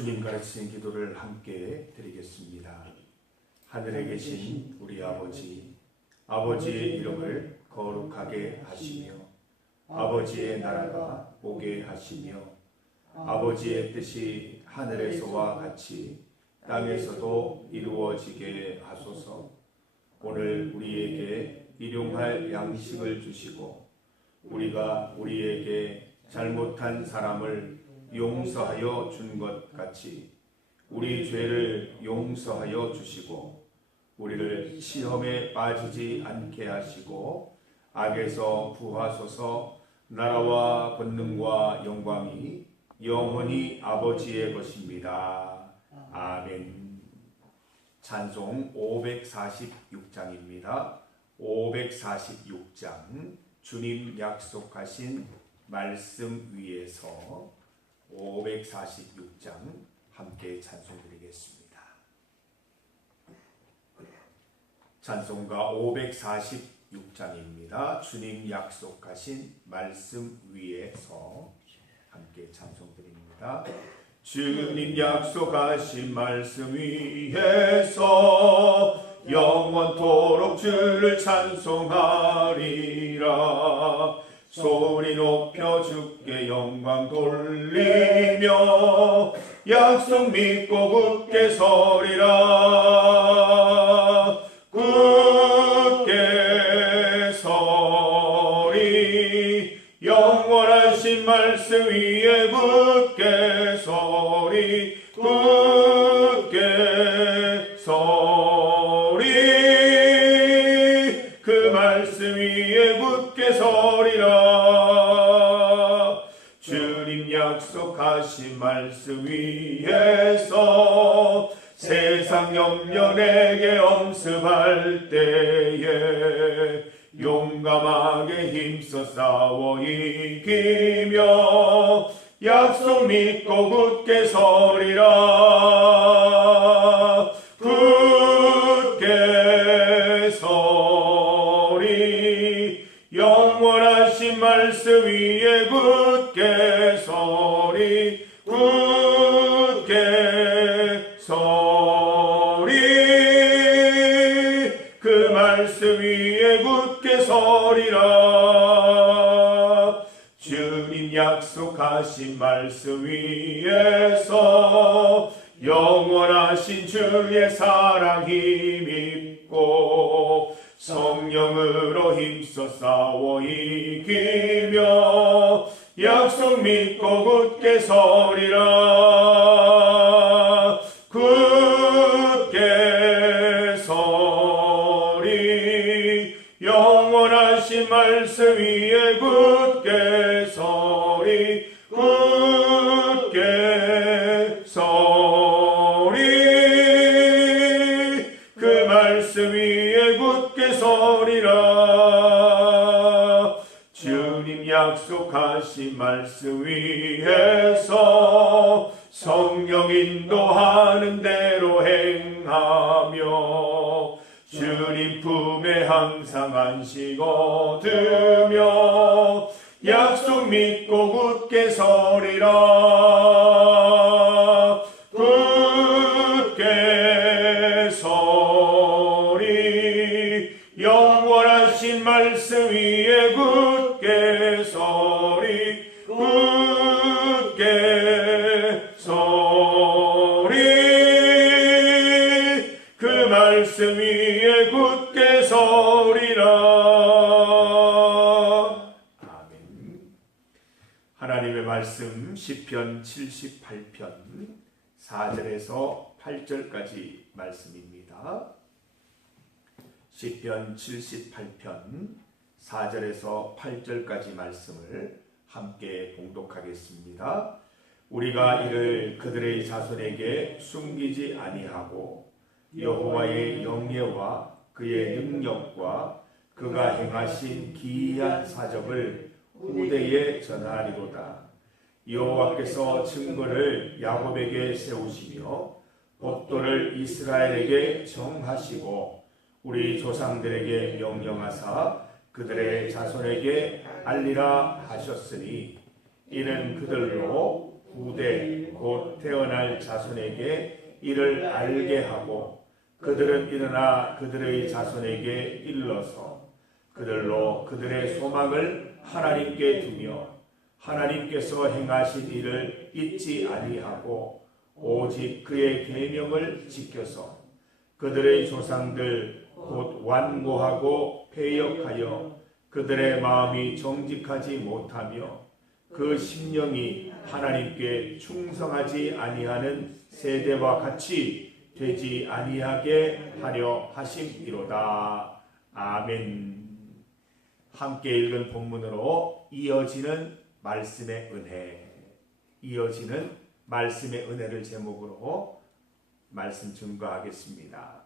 주님 가르치신 기도를 함께 드리겠습니다. 하늘에 계신 우리 아버지, 아버지의 이름을 거룩하게 하시며 아버지의 나라가 오게 하시며 아버지의 뜻이 하늘에서와 같이 땅에서도 이루어지게 하소서. 오늘 우리에게 일용할 양식을 주시고 우리가 우리에게 잘못한 사람을 용서하여 준 것 같이 우리 죄를 용서하여 주시고 우리를 시험에 빠지지 않게 하시고 악에서 구하소서. 나라와 권능과 영광이 영원히 아버지의 것입니다. 아멘. 찬송 546장입니다. 546장 주님 약속하신 말씀 위에서 546장 함께 찬송드리겠습니다. 찬송가 546장입니다. 주님 약속하신 말씀 위에서 함께 찬송드립니다. 주님 약속하신 말씀 위에서 영원토록 주를 찬송하리라. 소리 높여 주께 영광 돌리며 약속 믿고 굳게 서리라. 굳게 서리 영원하신 말씀 위에 굳게 서리. 굳게 서리 그 말씀 위에 굳게 서리라. 주님 약속하신 말씀 위에서 세상 염려 내게 엄습할 때에 용감하게 힘써 싸워 이기며 약속 믿고 굳게 서리라. 굳게 서리 영원하신 말씀 위에 굳게 서리. 굳게 서리 그 말씀 위에 굳게 서리라. 주님 약속하신 말씀 위에서 영원하신 주의 사랑 힘입고 성령으로 힘써 싸워 이기며 약속 믿고 굳게 서리라. 굳게 서리 영원하신 말씀 위에 굳게 서리. 굳게 서리 그 말씀 위에 굳게 서리라. 주님 약속하신 말씀 위에서 성령 인도하는 대로 행하며 주님 품에 항상 안식 얻으며 약속 믿고 굳게 서리라. 굳게 서리 영원하신 말씀 위에 굳게 서리. 굳게 서리 그 말씀 위에 굳게 서리라. 아멘. 하나님의 말씀 시편 78편 4절에서 8절까지 말씀입니다. 시편 78편 4절에서 8절까지 말씀을 함께 봉독하겠습니다. 우리가 이를 그들의 자손에게 숨기지 아니하고 여호와의 영예와 그의 능력과 그가 행하신 기이한 사적을 후대에 전하리로다. 여호와께서 증거를 야곱에게 세우시며 법도를 이스라엘에게 정하시고 우리 조상들에게 명령하사 그들의 자손에게 알리라 하셨으니 이는 그들로 후대 곧 태어날 자손에게 이를 알게 하고 그들은 일어나 그들의 자손에게 일러서 그들로 그들의 소망을 하나님께 두며 하나님께서 행하신 일을 잊지 아니하고 오직 그의 계명을 지켜서 그들의 조상들 곧 완고하고 패역하여 그들의 마음이 정직하지 못하며 그 심령이 하나님께 충성하지 아니하는 세대와 같이 되지 아니하게 하려 하심이로다. 아멘. 함께 읽은 본문으로 이어지는 말씀의 은혜, 이어지는 말씀의 은혜를 제목으로 말씀 증거하겠습니다.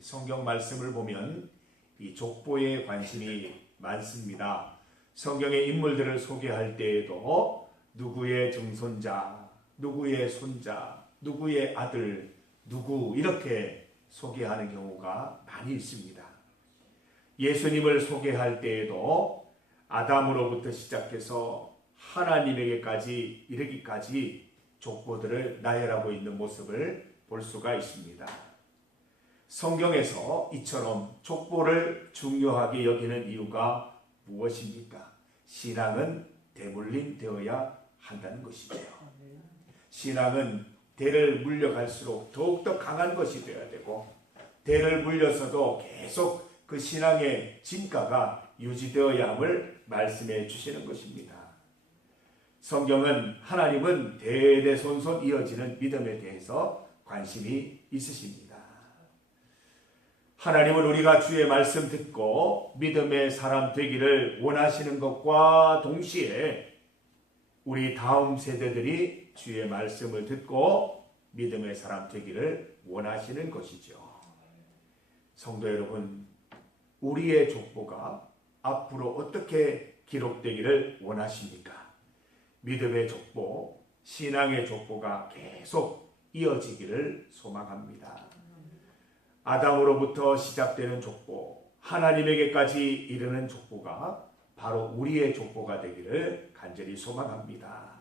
성경 말씀을 보면 이 족보에 관심이 많습니다. 성경의 인물들을 소개할 때에도 누구의 증손자, 누구의 손자, 누구의 아들, 누구 이렇게 소개하는 경우가 많이 있습니다. 예수님을 소개할 때에도 아담으로부터 시작해서 하나님에게까지 이르기까지 족보들을 나열하고 있는 모습을 볼 수가 있습니다. 성경에서 이처럼 족보를 중요하게 여기는 이유가 무엇입니까? 신앙은 대물림 되어야 한다는 것이죠. 신앙은 대를 물려갈수록 더욱더 강한 것이 되어야 되고 대를 물려서도 계속 그 신앙의 진가가 유지되어야 함을 말씀해 주시는 것입니다. 성경은 하나님은 대대손손 이어지는 믿음에 대해서 관심이 있으십니다. 하나님은 우리가 주의 말씀 듣고 믿음의 사람 되기를 원하시는 것과 동시에 우리 다음 세대들이 주의 말씀을 듣고 믿음의 사람 되기를 원하시는 것이죠. 성도 여러분, 우리의 족보가 앞으로 어떻게 기록되기를 원하십니까? 믿음의 족보, 신앙의 족보가 계속 이어지기를 소망합니다. 아담으로부터 시작되는 족보, 하나님에게까지 이르는 족보가 바로 우리의 족보가 되기를 간절히 소망합니다.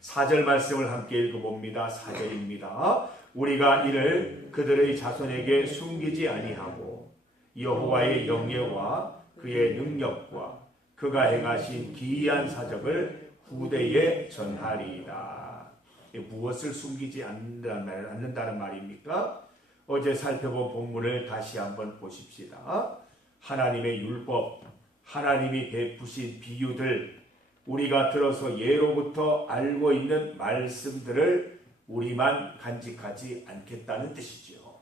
4절 말씀을 함께 읽어봅니다. 4절입니다. 우리가 이를 그들의 자손에게 숨기지 아니하고 여호와의 영예와 그의 능력과 그가 행하신 기이한 사적을 후대에 전하리이다. 무엇을 숨기지 않는다는 말입니까? 어제 살펴본 본문을 다시 한번 보십시다. 하나님의 율법, 하나님이 베푸신 비유들, 우리가 들어서 예로부터 알고 있는 말씀들을 우리만 간직하지 않겠다는 뜻이죠.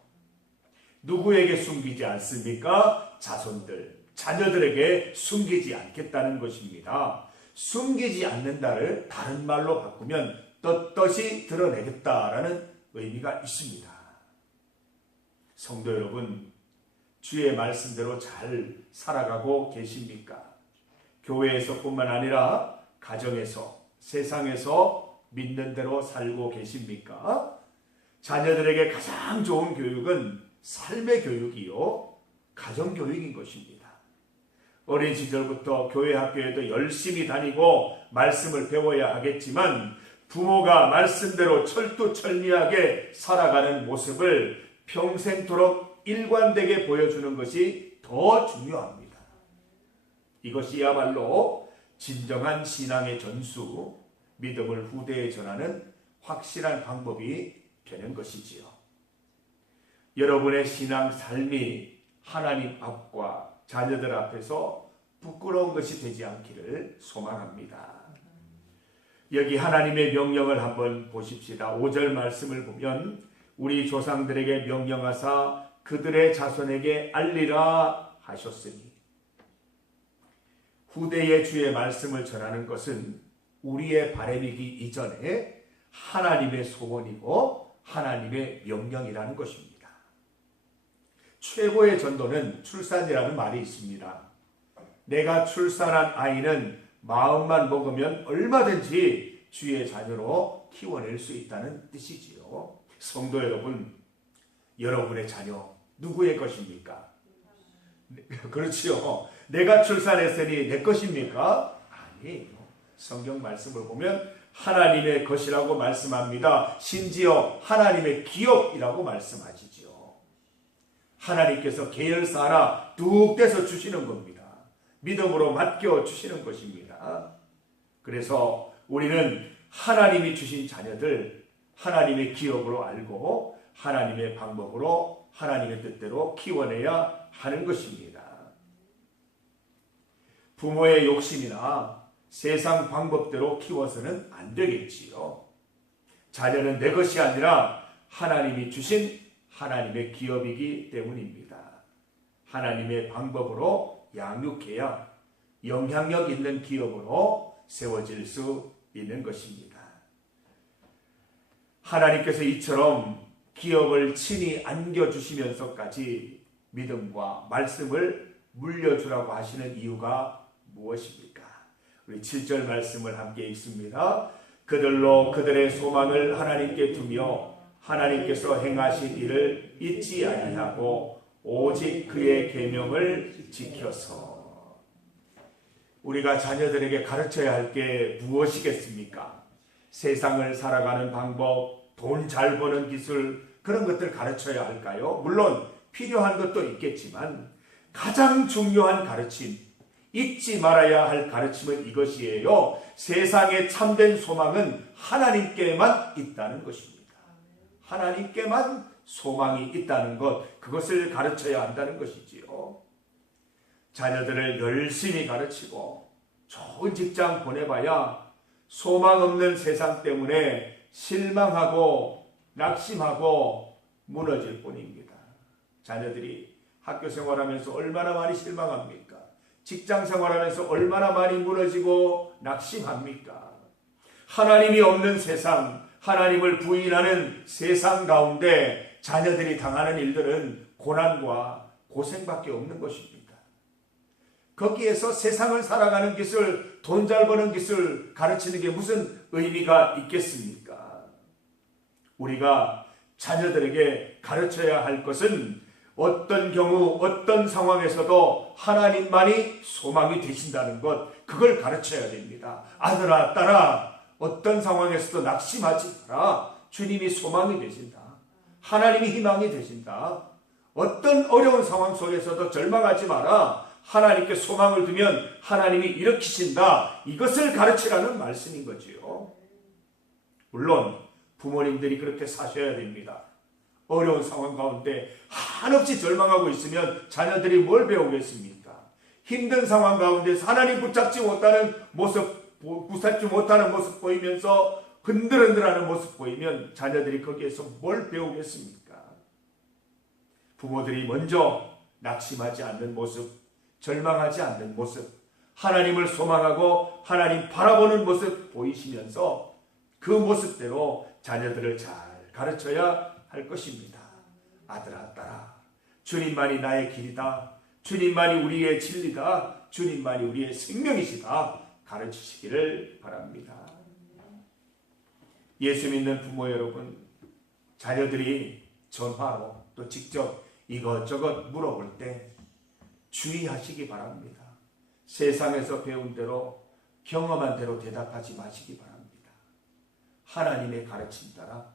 누구에게 숨기지 않습니까? 자손들, 자녀들에게 숨기지 않겠다는 것입니다. 숨기지 않는다를 다른 말로 바꾸면 떳떳이 드러내겠다라는 의미가 있습니다. 성도 여러분, 주의 말씀대로 잘 살아가고 계십니까? 교회에서뿐만 아니라 가정에서, 세상에서 믿는 대로 살고 계십니까? 자녀들에게 가장 좋은 교육은 삶의 교육이요, 가정교육인 것입니다. 어린 시절부터 교회 학교에도 열심히 다니고 말씀을 배워야 하겠지만 부모가 말씀대로 철두철미하게 살아가는 모습을 평생토록 일관되게 보여주는 것이 더 중요합니다. 이것이야말로 진정한 신앙의 전수, 믿음을 후대에 전하는 확실한 방법이 되는 것이지요. 여러분의 신앙 삶이 하나님 앞과 자녀들 앞에서 부끄러운 것이 되지 않기를 소망합니다. 여기 하나님의 명령을 한번 보십시다. 5절 말씀을 보면 우리 조상들에게 명령하사 그들의 자손에게 알리라 하셨으니, 후대의 주의 말씀을 전하는 것은 우리의 바람이기 이전에 하나님의 소원이고 하나님의 명령이라는 것입니다. 최고의 전도는 출산이라는 말이 있습니다. 내가 출산한 아이는 마음만 먹으면 얼마든지 주의 자녀로 키워낼 수 있다는 뜻이지요. 성도 여러분, 여러분의 자녀 누구의 것입니까? 그렇지요. 내가 출산했으니 내 것입니까? 아니에요. 성경 말씀을 보면 하나님의 것이라고 말씀합니다. 심지어 하나님의 기업이라고 말씀하시죠. 하나님께서 계열사 하나 뚝 떼서 주시는 겁니다. 믿음으로 맡겨 주시는 것입니다. 그래서 우리는 하나님이 주신 자녀들 하나님의 기업으로 알고 하나님의 방법으로 하나님의 뜻대로 키워내야 하는 것입니다. 부모의 욕심이나 세상 방법대로 키워서는 안 되겠지요. 자녀는 내 것이 아니라 하나님이 주신 하나님의 기업이기 때문입니다. 하나님의 방법으로 양육해야 영향력 있는 기업으로 세워질 수 있는 것입니다. 하나님께서 이처럼 기업을 친히 안겨주시면서까지 믿음과 말씀을 물려주라고 하시는 이유가 무엇입니까? 우리 7절 말씀을 함께 읽습니다. 그들로 그들의 소망을 하나님께 두며 하나님께서 행하신 일을 잊지 아니하고 오직 그의 계명을 지켜서. 우리가 자녀들에게 가르쳐야 할 게 무엇이겠습니까? 세상을 살아가는 방법, 돈 잘 버는 기술, 그런 것들 가르쳐야 할까요? 물론 필요한 것도 있겠지만 가장 중요한 가르침, 잊지 말아야 할 가르침은 이것이에요. 세상의 참된 소망은 하나님께만 있다는 것입니다. 하나님께만 소망이 있다는 것, 그것을 가르쳐야 한다는 것이지요. 자녀들을 열심히 가르치고 좋은 직장 보내봐야 소망 없는 세상 때문에 실망하고 낙심하고 무너질 뿐입니다. 자녀들이 학교 생활하면서 얼마나 많이 실망합니까? 직장 생활하면서 얼마나 많이 무너지고 낙심합니까? 하나님이 없는 세상, 하나님을 부인하는 세상 가운데 자녀들이 당하는 일들은 고난과 고생밖에 없는 것입니다. 거기에서 세상을 살아가는 기술, 돈 잘 버는 기술 가르치는 게 무슨 의미가 있겠습니까? 우리가 자녀들에게 가르쳐야 할 것은 어떤 경우 어떤 상황에서도 하나님만이 소망이 되신다는 것, 그걸 가르쳐야 됩니다. 아들아 딸아, 어떤 상황에서도 낙심하지 마라. 주님이 소망이 되신다. 하나님이 희망이 되신다. 어떤 어려운 상황 속에서도 절망하지 마라. 하나님께 소망을 두면 하나님이 일으키신다. 이것을 가르치라는 말씀인 거지요. 물론 부모님들이 그렇게 사셔야 됩니다. 어려운 상황 가운데 한없이 절망하고 있으면 자녀들이 뭘 배우겠습니까? 힘든 상황 가운데 하나님 붙잡지 못하는 모습, 붙잡지 못하는 모습 보이면서 흔들흔들하는 모습 보이면 자녀들이 거기에서 뭘 배우겠습니까? 부모들이 먼저 낙심하지 않는 모습, 절망하지 않는 모습, 하나님을 소망하고 하나님 바라보는 모습 보이시면서 그 모습대로 자녀들을 잘 가르쳐야 할 것입니다. 아들아 딸아, 주님만이 나의 길이다. 주님만이 우리의 진리다. 주님만이 우리의 생명이시다. 가르치시기를 바랍니다. 예수 믿는 부모 여러분, 자녀들이 전화로 또 직접 이것저것 물어볼 때 주의하시기 바랍니다. 세상에서 배운 대로 경험한 대로 대답하지 마시기 바랍니다. 하나님의 가르침 따라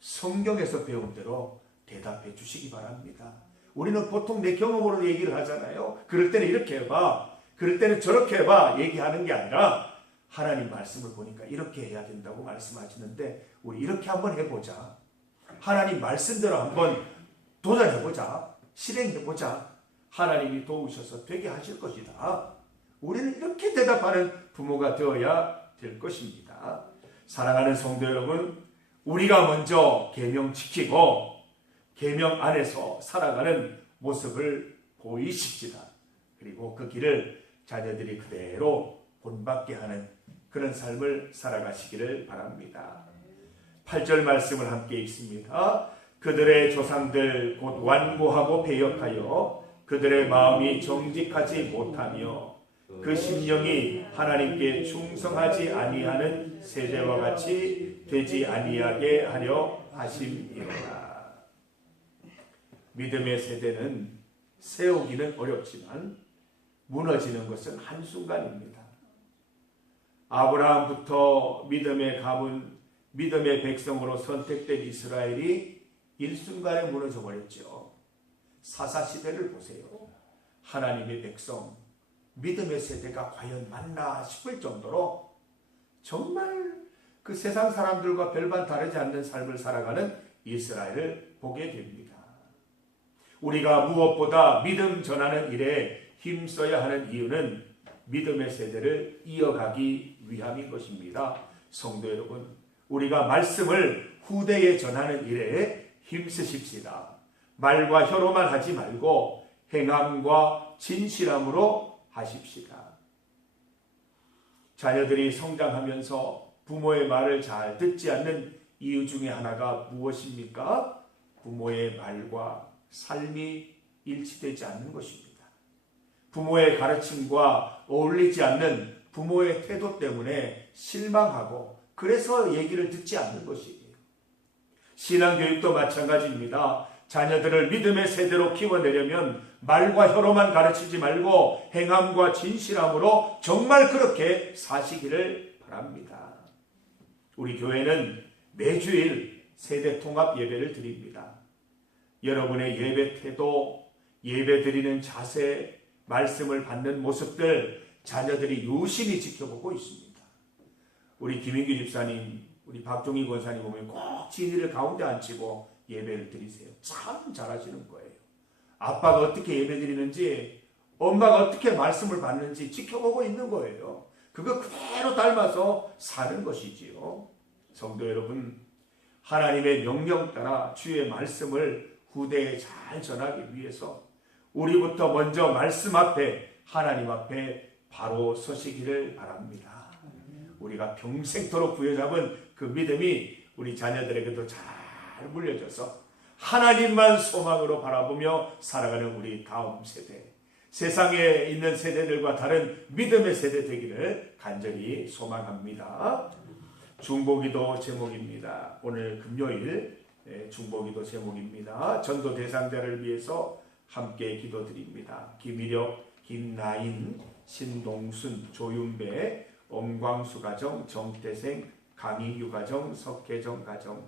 성경에서 배운 대로 대답해 주시기 바랍니다. 우리는 보통 내 경험으로 얘기를 하잖아요. 그럴 때는 이렇게 해봐, 그럴 때는 저렇게 해봐 얘기하는 게 아니라 하나님 말씀을 보니까 이렇게 해야 된다고 말씀하시는데 우리 이렇게 한번 해보자. 하나님 말씀대로 한번 도전해보자. 실행해보자. 하나님이 도우셔서 되게 하실 것이다. 우리는 이렇게 대답하는 부모가 되어야 될 것입니다. 사랑하는 성도 여러분, 우리가 먼저 계명 지키고 계명 안에서 살아가는 모습을 보이십시다. 그리고 그 길을 자녀들이 그대로 본받게 하는 그런 삶을 살아가시기를 바랍니다. 8절 말씀을 함께 읽습니다. 그들의 조상들 곧 완고하고 배역하여 그들의 마음이 정직하지 못하며 그 심령이 하나님께 충성하지 아니하는 세대와 같이 되지 아니하게 하려 하심이로다. 믿음의 세대는 세우기는 어렵지만 무너지는 것은 한순간입니다. 아브라함부터 믿음의 가문, 믿음의 백성으로 선택된 이스라엘이 일순간에 무너져 버렸죠. 사사시대를 보세요. 하나님의 백성, 믿음의 세대가 과연 맞나 싶을 정도로 정말 그 세상 사람들과 별반 다르지 않는 삶을 살아가는 이스라엘을 보게 됩니다. 우리가 무엇보다 믿음 전하는 일에 힘써야 하는 이유는 믿음의 세대를 이어가기 위함인 것입니다. 성도 여러분, 우리가 말씀을 후대에 전하는 일에 힘쓰십시다. 말과 혀로만 하지 말고 행함과 진실함으로 하십시다. 자녀들이 성장하면서 부모의 말을 잘 듣지 않는 이유 중에 하나가 무엇입니까? 부모의 말과 삶이 일치되지 않는 것입니다. 부모의 가르침과 어울리지 않는 부모의 태도 때문에 실망하고 그래서 얘기를 듣지 않는 것이에요. 신앙교육도 마찬가지입니다. 자녀들을 믿음의 세대로 키워내려면 말과 혀로만 가르치지 말고 행함과 진실함으로 정말 그렇게 사시기를 바랍니다. 우리 교회는 매주일 세대 통합 예배를 드립니다. 여러분의 예배 태도, 예배 드리는 자세, 말씀을 받는 모습들 자녀들이 유심히 지켜보고 있습니다. 우리 김인규 집사님, 우리 박종희 권사님 보면 꼭 진이를 가운데 앉히고 예배를 드리세요. 참 잘하시는 거예요. 아빠가 어떻게 예배 드리는지, 엄마가 어떻게 말씀을 받는지 지켜보고 있는 거예요. 그거 그대로 닮아서 사는 것이지요. 성도 여러분, 하나님의 명령 따라 주의 말씀을 후대에 잘 전하기 위해서 우리부터 먼저 말씀 앞에, 하나님 앞에 바로 서시기를 바랍니다. 우리가 평생토록 부여잡은 그 믿음이 우리 자녀들에게도 잘 물려져서 하나님만 소망으로 바라보며 살아가는 우리 다음 세대, 세상에 있는 세대들과 다른 믿음의 세대 되기를 간절히 소망합니다. 중보기도 제목입니다. 오늘 금요일 중보기도 제목입니다. 전도 대상자를 위해서 함께 기도드립니다. 김일혁, 김나인, 신동순, 조윤배, 엄광수 가정, 정태생, 강희규 가정, 석혜정 가정,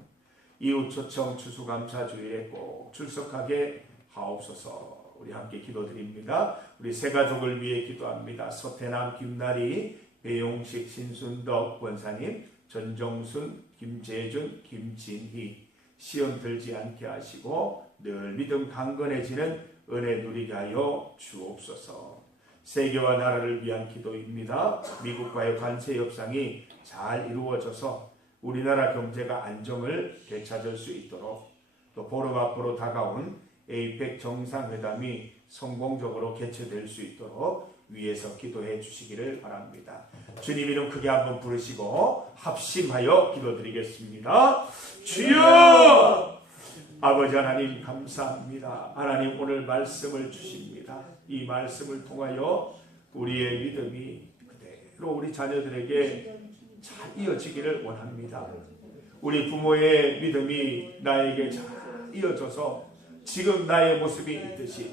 이웃초청 추수감사주일에 꼭 출석하게 하옵소서. 우리 함께 기도드립니다. 우리 세 가족을 위해 기도합니다. 서태남, 김나리, 배용식, 신순덕 권사님, 전정순, 김재준, 김진희, 시험 들지 않게 하시고 늘 믿음 강건해지는 은혜 누리게 하여 주옵소서. 세계와 나라를 위한 기도입니다. 미국과의 관세 협상이 잘 이루어져서 우리나라 경제가 안정을 되찾을 수 있도록, 또 보름 앞으로 다가온 에이펙 정상회담이 성공적으로 개최될 수 있도록 위에서 기도해 주시기를 바랍니다. 주님 이름 크게 한번 부르시고 합심하여 기도드리겠습니다. 주여! 아버지 하나님 감사합니다. 하나님 오늘 말씀을 주십니다. 이 말씀을 통하여 우리의 믿음이 그대로 우리 자녀들에게 잘 이어지기를 원합니다. 우리 부모의 믿음이 나에게 잘 이어져서 지금 나의 모습이 있듯이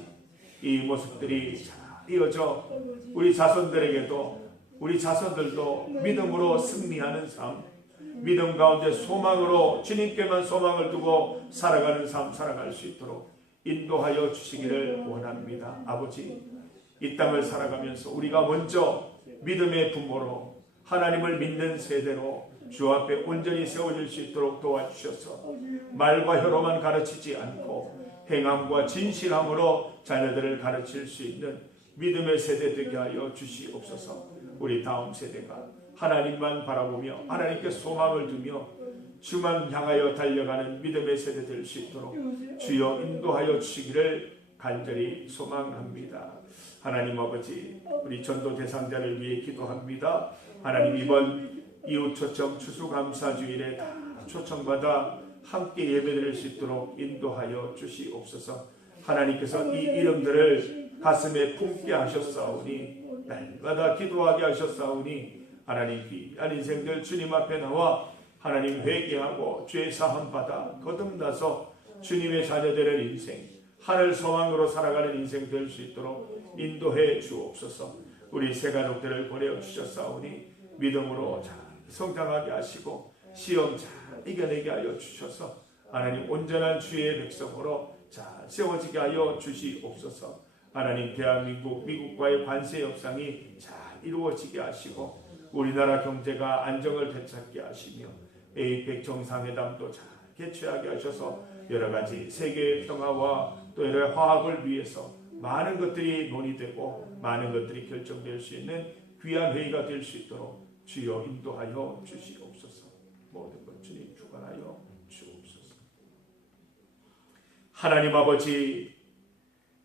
이 모습들이 잘 이어져 우리 자손들에게도, 우리 자손들도 믿음으로 승리하는 삶, 믿음 가운데 소망으로 주님께만 소망을 두고 살아가는 삶 살아갈 수 있도록 인도하여 주시기를 원합니다. 아버지, 이 땅을 살아가면서 우리가 먼저 믿음의 부모로 하나님을 믿는 세대로 주 앞에 온전히 세워질 수 있도록 도와주셔서 말과 혀로만 가르치지 않고 행함과 진실함으로 자녀들을 가르칠 수 있는 믿음의 세대 되게 하여 주시옵소서. 우리 다음 세대가 하나님만 바라보며 하나님께 소망을 두며 주만 향하여 달려가는 믿음의 세대 될 수 있도록 주여 인도하여 주시기를 간절히 소망합니다. 하나님 아버지, 우리 전도 대상자를 위해 기도합니다. 하나님 이번 이웃초청 추수감사주일에 다 초청받아 함께 예배드릴 수 있도록 인도하여 주시옵소서. 하나님께서 이 이름들을 가슴에 품게 하셨사오니 날마다 기도하게 하셨사오니 하나님 귀한 인생들 주님 앞에 나와 하나님 회개하고 죄 사함 받아 거듭나서 주님의 자녀 되는 인생, 하늘 소망으로 살아가는 인생 될 수 있도록 인도해 주옵소서. 우리 세 가족들을 보내어 주셨사오니 믿음으로 잘 성장하게 하시고 시험 잘 이겨내게 하여 주셔서 하나님 온전한 주의 백성으로 잘 세워지게 하여 주시옵소서. 하나님 대한민국 미국과의 관세 협상이 잘 이루어지게 하시고 우리나라 경제가 안정을 되찾게 하시며 에이펙 정상회담도 잘 개최하게 하셔서 여러 가지 세계의 평화와 또 여러 화합을 위해서 많은 것들이 논의되고 많은 것들이 결정될 수 있는 귀한 회의가 될 수 있도록 주여 인도하여 주시옵소서. 모든 것 주님 주관하여 주옵소서. 하나님 아버지,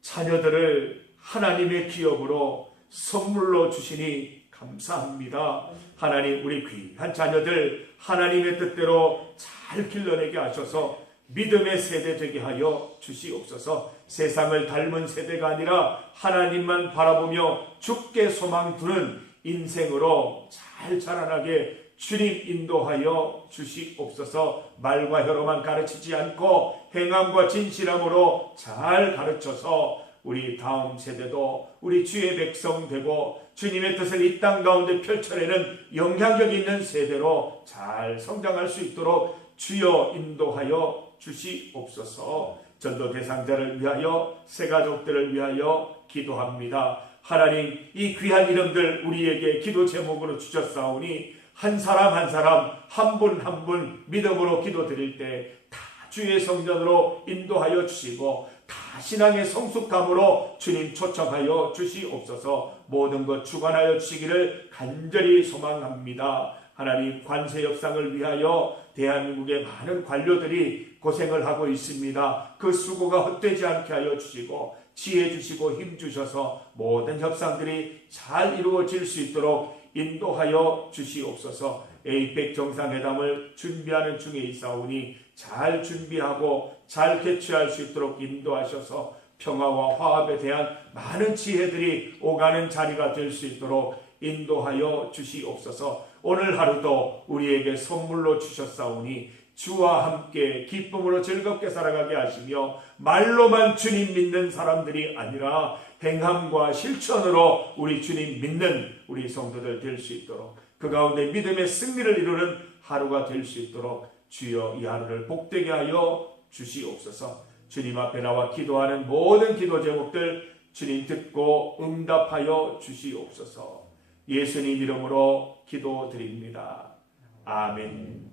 자녀들을 하나님의 기업으로 선물로 주시니 감사합니다. 하나님, 우리 귀한 자녀들 하나님의 뜻대로 잘 길러내게 하셔서 믿음의 세대 되게 하여 주시옵소서. 세상을 닮은 세대가 아니라 하나님만 바라보며 주께 소망 두는 인생으로 잘 자라나게 주님 인도하여 주시옵소서. 말과 혀로만 가르치지 않고 행함과 진실함으로 잘 가르쳐서 우리 다음 세대도 우리 주의 백성 되고 주님의 뜻을 이 땅 가운데 펼쳐내는 영향력 있는 세대로 잘 성장할 수 있도록 주여 인도하여 주시옵소서. 전도 대상자를 위하여 새 가족들을 위하여 기도합니다. 하나님, 이 귀한 이름들 우리에게 기도 제목으로 주셨사오니 한 사람 한 사람 한 분 한 분 믿음으로 기도드릴 때 다 주의 성전으로 인도하여 주시고 다 신앙의 성숙감으로 주님 초청하여 주시옵소서. 모든 것 주관하여 주시기를 간절히 소망합니다. 하나님, 관세 협상을 위하여 대한민국의 많은 관료들이 고생을 하고 있습니다. 그 수고가 헛되지 않게 하여 주시고 지혜 주시고 힘 주셔서 모든 협상들이 잘 이루어질 수 있도록 인도하여 주시옵소서. 에이펙 정상회담을 준비하는 중에 있사오니 잘 준비하고 잘 개최할 수 있도록 인도하셔서 평화와 화합에 대한 많은 지혜들이 오가는 자리가 될 수 있도록 인도하여 주시옵소서. 오늘 하루도 우리에게 선물로 주셨사오니 주와 함께 기쁨으로 즐겁게 살아가게 하시며 말로만 주님 믿는 사람들이 아니라 행함과 실천으로 우리 주님 믿는 우리 성도들 될 수 있도록 그 가운데 믿음의 승리를 이루는 하루가 될 수 있도록 주여 이 하루를 복되게 하여 주시옵소서. 주님 앞에 나와 기도하는 모든 기도 제목들 주님 듣고 응답하여 주시옵소서. 예수님 이름으로 기도드립니다. 아멘.